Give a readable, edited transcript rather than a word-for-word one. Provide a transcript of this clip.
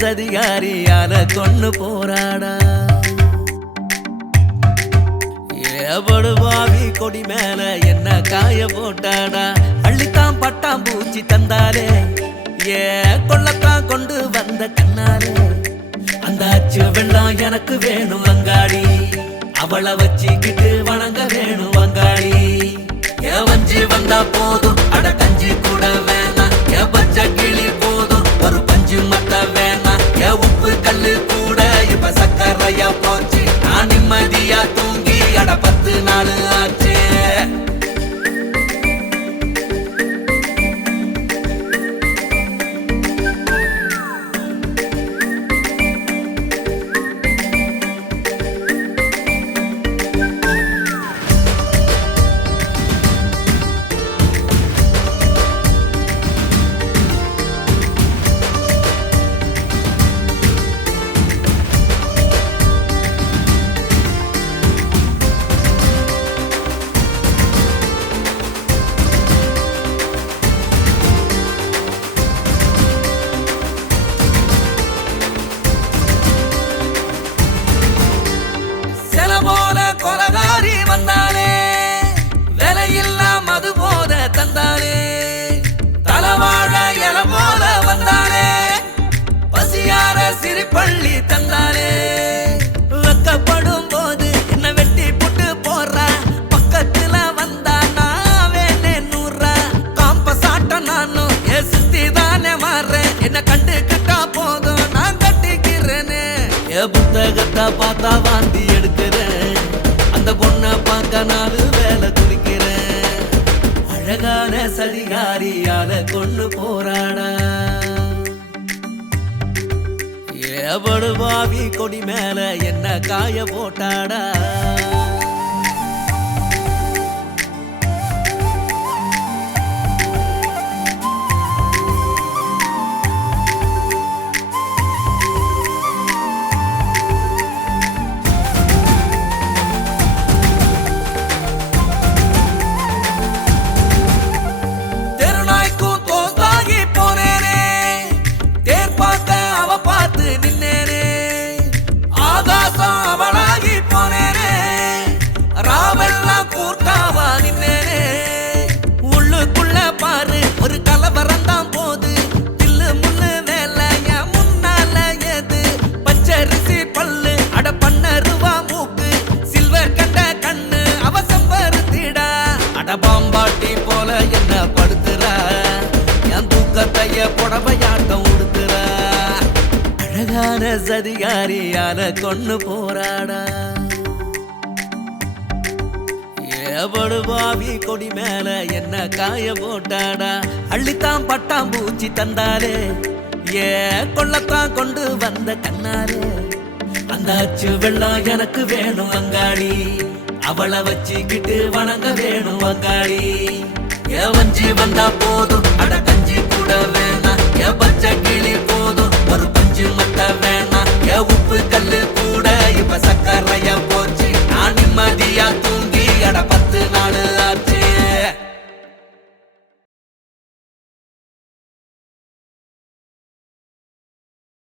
சதிகாரியால கொன்னு போராடா ஏபடுவாவி கொடி மேல என்ன காய போட்டாடா அள்ளித்தான் பட்டாம் பூச்சி தந்தாலே ஏ கொள்ளத்தான் கொண்டு வந்த கண்ணாலே அந்த அச்சு வெள்ளம் எனக்கு வேணும் அங்காடி அவளை வச்சுக்கிட்டு வணங்க வேணும் அங்காடி ஏ வஞ்சி வந்தா போதும் அட கஞ்சி கூட வேணாம் ஏ பச்சை கிளி போதும் ஒரு பஞ்சு மத்த வேணாம் ஏ உப்பு கல்லு கூட இப்ப சக்கரையா போச்சு நான் நிம்மதியா தூங்கி அட 10 நாள் ஆச்சு கொலகாரி வந்தானே விலையில்லா மது போத தந்தானே தலவாழ இல போல வந்தானே பசியார சிரிப்பள்ளி தந்தானே வெக்கப்படும் போது என்ன வெட்டி புட்டு போடுறா பக்கத்துல வந்தா நான் வேணே 100 காம்ப சாட்ட நானும் ஏ சுத்தி தானே மாறேன் என்ன கண்டுக்கிட்டா போதும் நான் கட்டிக்கிறேனே ஏ புத்தகத்தை பார்த்தா வாந்தி எடுக்கிறேன் அந்த பொண்ண பார்க்க 4 வேலை குளிக்கிறேன் அழகான சதிகாரியால கொண்டு போராடா ஏபடுவாவி கொடி மேல என்ன காய போட்டாடா பாம்பாட்டி போல என்ன படுத்துறா என் தூக்கத்தைய புடவையாட்டம் உடுத்துறா அழகான சதிகாரியால கொன்னு போராடா ஏபடுவாவி கொடி மேல என்ன காய போட்டாடா அள்ளித்தான் பட்டாம் பூச்சி தந்தாலே ஏ கொள்ளத்தான் கொண்டு வந்த கண்ணாலே அந்த அச்சு வெள்ளம் எனக்கு வேணும் அங்காடி அவளை வச்சுக்கிட்டு வணங்க வேணும் அங்காடி ஏ வஞ்சி வந்தா போதும்